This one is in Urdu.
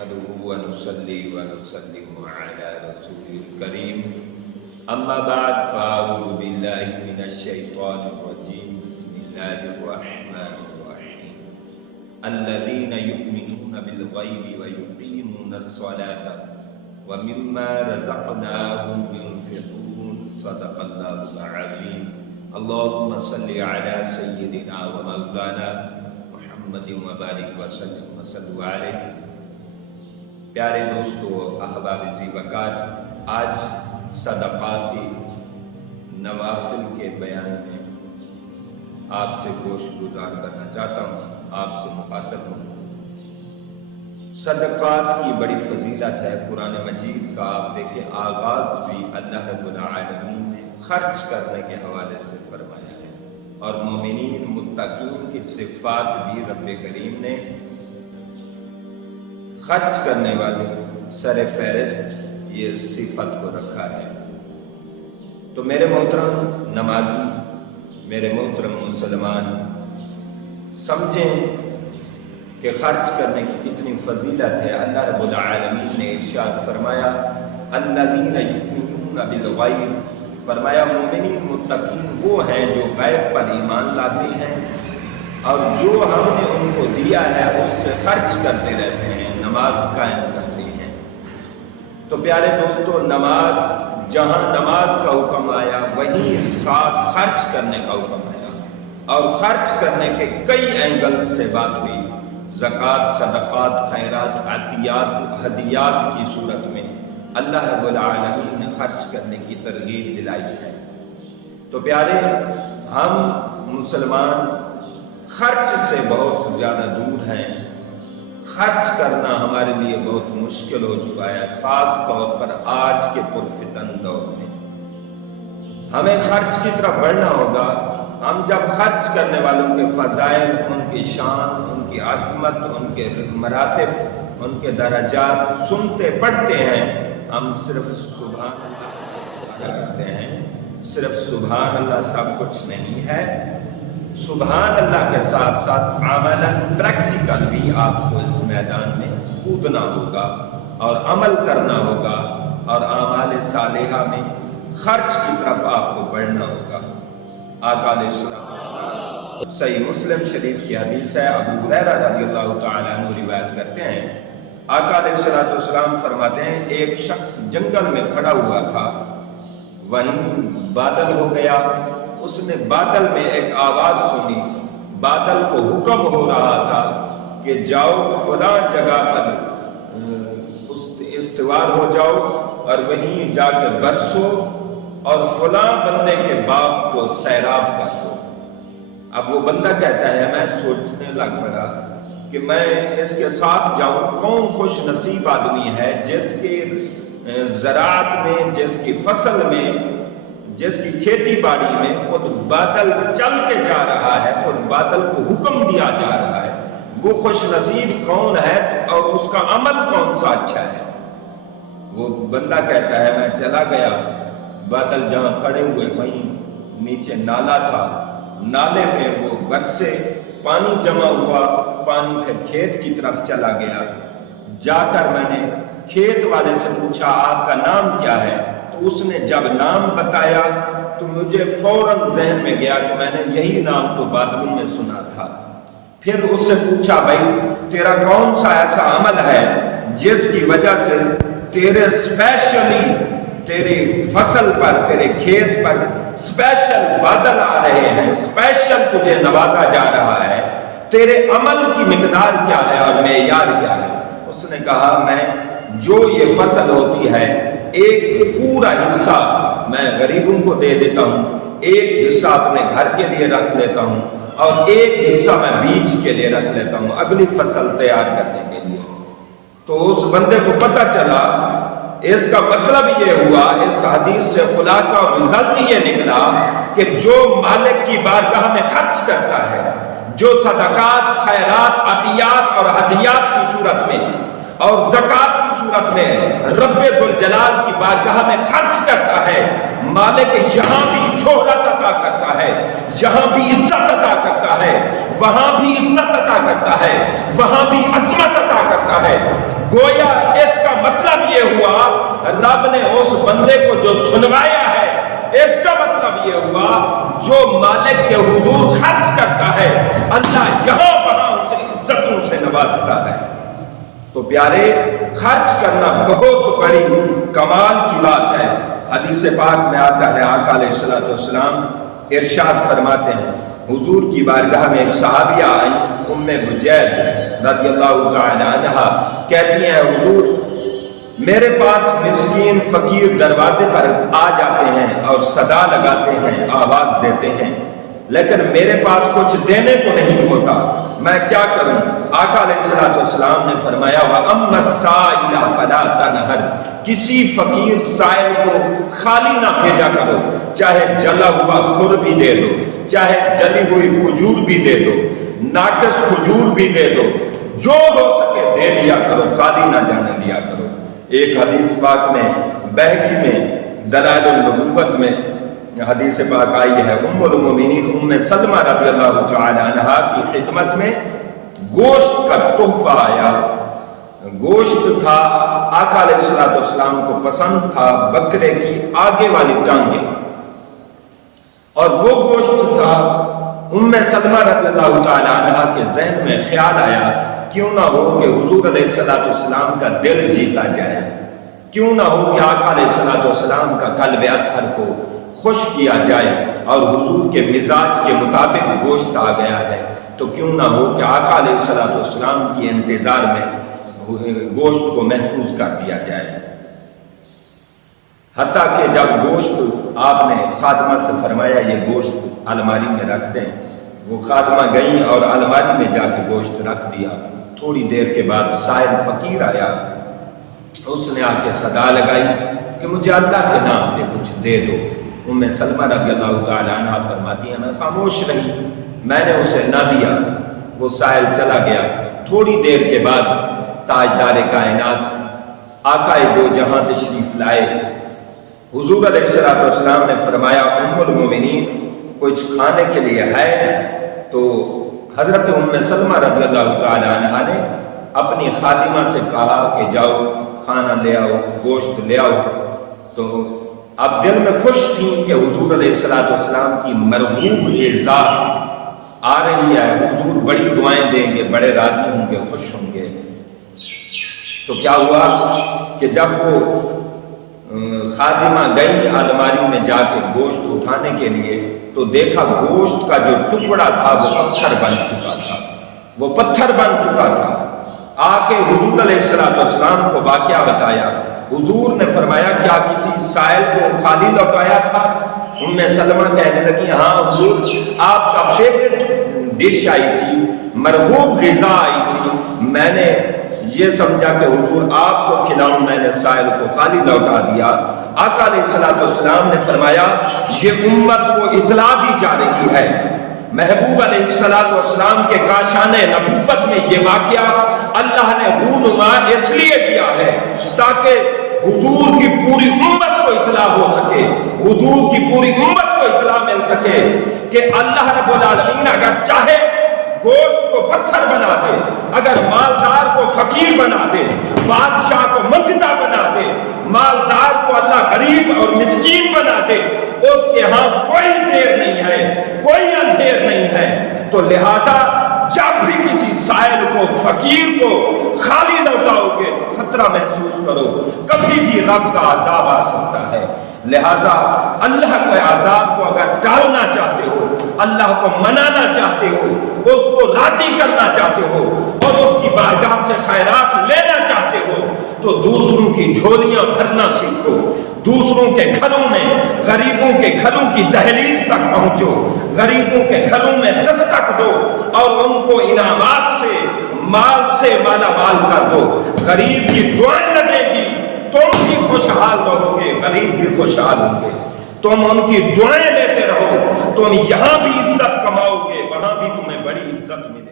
نحمده ونصلي ونسلم على رسوله الكريم أما بعد فأعوذ بالله من الشيطان الرجيم بسم الله الرحمن الرحيم الذين يؤمنون بالغيب ويقيمون الصلاة ومما رزقناهم ينفقون صدق الله العظيم اللهم صل على سيدنا ومولانا محمد وبارک وسلم وصلوا علیہ۔ پیارے دوستو احباب ذی وقار، آج صدقاتی نوافل کے بیان میں آپ سے گوشت گزار کرنا چاہتا ہوں، آپ سے مخاطب ہوں۔ صدقات کی بڑی فضیلت ہے۔ قرآن مجید کا آپ دیکھیں آغاز بھی اللہ رب العالمین نے خرچ کرنے کے حوالے سے فرمایا ہے، اور مومنین متقین کی صفات بھی رب کریم نے خرچ کرنے والے سر فہرست یہ صفت کو رکھا ہے۔ تو میرے محترم نمازی، میرے محترم مسلمان، سمجھیں کہ خرچ کرنے کی کتنی فضیلت ہے۔ اللہ رب العالمین نے ارشاد فرمایا الذین یؤمنون بالغیب، فرمایا مومنین متقین وہ ہیں جو غیب پر ایمان لاتے ہیں اور جو ہم نے ان کو دیا ہے اس سے خرچ کرتے رہتے ہیں، نماز قائم کرتے ہیں۔ تو پیارے دوستو، نماز جہاں نماز کا حکم آیا وہیں ساتھ خرچ کرنے کا حکم آیا، اور خرچ کرنے کے کئی اینگل سے بات ہوئی، زکوٰۃ، صدقات، خیرات، عطیات، ہدیات کی صورت میں اللہ رب العالمین نے خرچ کرنے کی ترغیب دلائی ہے۔ تو پیارے، ہم مسلمان خرچ سے بہت زیادہ دور ہیں، خرچ کرنا ہمارے لیے بہت مشکل ہو چکا ہے، خاص طور پر آج کے پرفتن دور میں۔ ہمیں خرچ کی طرف بڑھنا ہوگا۔ ہم جب خرچ کرنے والوں کے فضائل، ان کی شان، ان کی عظمت، ان کے مراتب، ان کے درجات سنتے پڑھتے ہیں، ہم صرف سبحان اللہ کرتے ہیں۔ صرف سبحان اللہ سب کچھ نہیں ہے، سبحان اللہ کے ساتھ ساتھ عملاً پریکٹیکل بھی آپ کو اس میدان میں کودنا ہوگا اور عمل کرنا ہوگا، اور اعمال صالحہ میں خرچ کی طرف آپ کو بڑھنا ہوگا۔ آقا علیہ السلام صحیح مسلم شریف کی حدیث ہے، ابو ہریرہ رضی اللہ تعالیٰ عنہ روایت کرتے ہیں، آقا علیہ السلام فرماتے ہیں ایک شخص جنگل میں کھڑا ہوا تھا، وہیں بادل ہو گیا، اس نے بادل میں ایک آواز سنی، بادل کو حکم ہو رہا تھا کہ جاؤ فلاں جگہ پر استوار ہو جاؤ اور وہیں جا کے برسو اور فلاں بندے کے باپ کو سیراب کر دو۔ اب وہ بندہ کہتا ہے، میں سوچنے لگ پڑا کہ میں اس کے ساتھ جاؤں، کون خوش نصیب آدمی ہے جس کی زراعت میں، جس کی فصل میں، جس کی کھیتی باڑی میں خود بادل چل کے جا رہا ہے، خود بادل کو حکم دیا جا رہا ہے، وہ خوش نصیب کون ہے اور اس کا عمل کون سا اچھا ہے۔ وہ بندہ کہتا ہے میں چلا گیا، بادل جہاں کھڑے ہوئے وہیں نیچے نالا تھا، نالے میں وہ برسے، پانی جمع ہوا، پانی پھر کھیت کی طرف چلا گیا۔ جا کر میں نے کھیت والے سے پوچھا آپ کا نام کیا ہے؟ تو اس نے جب نام بتایا تو مجھے فوراً ذہن میں گیا کہ میں نے یہی نام تو بادلوں میں سنا تھا۔ پھر اس سے پوچھا بھائی تیرا کون سا ایسا عمل ہے جس کی وجہ سے تیرے اسپیشلی تیری فصل پر، تیرے کھیت پر اسپیشل بادل آ رہے ہیں، اسپیشل تجھے نوازا جا رہا ہے، تیرے عمل کی مقدار کیا ہے اور معیار کیا ہے؟ اس نے کہا میں جو یہ فصل ہوتی ہے ایک پورا حصہ میں غریبوں کو دے دیتا ہوں، ایک حصہ اپنے گھر کے لیے رکھ لیتا ہوں، اور ایک حصہ میں بیج کے لیے رکھ لیتا ہوں اگلی فصل تیار کرنے کے لیے۔ تو اس بندے کو پتہ چلا، اس کا مطلب یہ ہوا، اس حدیث سے خلاصہ اور رزلٹ یہ نکلا کہ جو مالک کی بارگاہ میں خرچ کرتا ہے، جو صدقات، خیرات، عطیات اور ہدیات کی صورت میں اور زکوٰۃ کی صورت میں رب ذوالجلال کی بارگاہ میں خرچ کرتا ہے، مالک یہاں بھی شہرت عطا کرتا ہے، یہاں بھی عزت عطا کرتا ہے، وہاں بھی عزت عطا کرتا ہے، وہاں بھی عظمت عطا کرتا ہے۔ گویا اس کا مطلب یہ ہوا رب نے اس بندے کو جو سنوایا ہے، اس کا مطلب یہ ہوا جو مالک کے حضور خرچ کرتا ہے، اللہ یہاں وہاں اسے عزتوں سے نوازتا ہے۔ تو پیارے، خرچ کرنا بہت بڑی کمال کی بات ہے۔ حدیث پاک میں آتا ہے، آقا علیہ الصلوۃ والسلام ارشاد فرماتے ہیں، حضور کی بارگاہ میں ایک صحابیہ آئی، ام بجید رضی اللہ تعالی عنہا، کہتی ہیں حضور میرے پاس مسکین فقیر دروازے پر آ جاتے ہیں اور صدا لگاتے ہیں، آواز دیتے ہیں، لیکن میرے پاس کچھ دینے کو نہیں ہوتا، میں کیا کروں؟ آقا علیہ الصلوۃ والسلام نے فرمایا وَأَمَّا السَّائِلَ فَلَا تَنْهَرْ، کسی فقیر سائل کو خالی نہ بھیجا کرو، چاہے جلا ہوا کھر بھی دے دو، چاہے جلی ہوئی کھجور بھی دے دو، ناقص کھجور بھی دے دو، جو ہو سکے دے دیا کرو، خالی نہ جانے دیا کرو۔ ایک حدیث پاک میں بہقی میں دلائل النبوت میں حدیث پاک آئی ہے، ام المومنین ام سلمہ رضی اللہ تعالی عنہا کی خدمت میں گوشت کا تحفہ آیا۔ گوشت تھا، آقا علیہ الصلوۃ والسلام کو پسند تھا بکرے کی آگے والی ٹانگیں، اور وہ گوشت تھا۔ ام سلمہ رضی اللہ تعالی عنہا کے ذہن میں خیال آیا کیوں نہ ہو کہ حضور علیہ الصلوۃ والسلام کا دل جیتا جائے، کیوں نہ ہو کہ آقا علیہ الصلوۃ والسلام کا قلب اطہر کو خوش کیا جائے، اور حضور کے مزاج کے مطابق گوشت آ گیا ہے تو کیوں نہ ہو کہ آقا علیہ الصلوۃ والسلام کی انتظار میں گوشت کو محفوظ کر دیا جائے۔ حتیٰ کہ جب گوشت آپ نے خادمہ سے فرمایا یہ گوشت الماری میں رکھ دیں، وہ خادمہ گئیں اور الماری میں جا کے گوشت رکھ دیا۔ تھوڑی دیر کے بعد سائل فقیر آیا، اس نے آ کے صدا لگائی کہ مجھے اللہ کے نام پہ کچھ دے دو۔ ام سلمہ رضی اللہ تعالی عنہ فرماتی ہیں میں خاموش رہی، میں نے اسے نہ دیا، وہ سائل چلا گیا۔ تھوڑی دیر کے بعد تاجدار کائنات آقا دو جہاں تشریف لائے۔ حضور علیہ الصلوۃ والسلام نے فرمایا ام المومنین کچھ کھانے کے لیے ہے؟ تو حضرت ام سلمہ رضی اللہ تعالی عنہ نے اپنی خادمہ سے کہا کہ جاؤ کھانا لے آؤ، گوشت لے آؤ۔ تو اب دل میں خوش تھیں کہ حضور علیہ الصلوۃ والسلام کی مرغوب غذا آ رہی ہے، حضور بڑی دعائیں دیں گے، بڑے راضی ہوں گے، خوش ہوں گے۔ تو کیا ہوا کہ جب وہ خادمہ گئی الماری میں جا کے گوشت اٹھانے کے لیے تو دیکھا گوشت کا جو ٹکڑا تھا وہ پتھر بن چکا تھا، وہ پتھر بن چکا تھا۔ آ کے حضور علیہ الصلوۃ والسلام کو واقعہ بتایا۔ حضور نے فرمایا کیا کسی سائل کو خالی لوٹایا تھا؟ ام سلمہ کہنے لگی ہاں حضور، آپ کا فیوریٹ ڈش آئی تھی، مرغوب غذا آئی تھی، میں نے یہ سمجھا کہ حضور آپ کو کھلاؤں، میں نے سائل کو خالی لوٹا دیا۔ آقا علیہ الصلوۃ والسلام نے فرمایا یہ امت کو اطلاع دی جا رہی ہے۔ محبوب علیہ الصلوۃ والسلام کے کاشان نبوت میں یہ واقعہ اللہ نے رونما اس لیے کیا ہے تاکہ حضور کی پوری امت کو اطلاع ہو سکے، حضور کی پوری امت کو اطلاع مل سکے کہ اللہ رب العالمین اگر چاہے گوشت کو پتھر بنا دے، اگر مالدار کو فقیر بنا دے، بادشاہ کو منگتا بنا دے، مالدار کو اللہ غریب اور مسکین بنا دے، اس کے ہاں کوئی دیر نہیں ہے، کوئی اندھیر نہیں ہے۔ تو لہذا جب بھی کسی سائل کو، فقیر کو خالی لوٹاؤ گے تو خطرہ محسوس کرو، کبھی بھی رب کا عذاب آ سکتا ہے۔ لہذا اللہ کے عذاب کو اگر ٹالنا چاہتے ہو، اللہ کو منانا چاہتے ہو، اس کو راضی کرنا چاہتے ہو اور اس کی بارگاہ سے خیرات لینا چاہتے ہو تو دوسروں کی جھولیاں بھرنا سیکھو، دوسروں کے گھروں میں، غریبوں کے گھروں کی دہلیز تک پہنچو، غریبوں کے گھروں میں دستک دو اور ان کو انعامات سے، مال سے مالا مال کر دو۔ غریب کی دعائیں لگے گی، تم بھی خوشحال رہو گے، غریب بھی خوشحال ہوں گے۔ تم ان کی دعائیں لیتے رہو، تم یہاں بھی عزت کماؤ گے، وہاں بھی تمہیں بڑی عزت ملے۔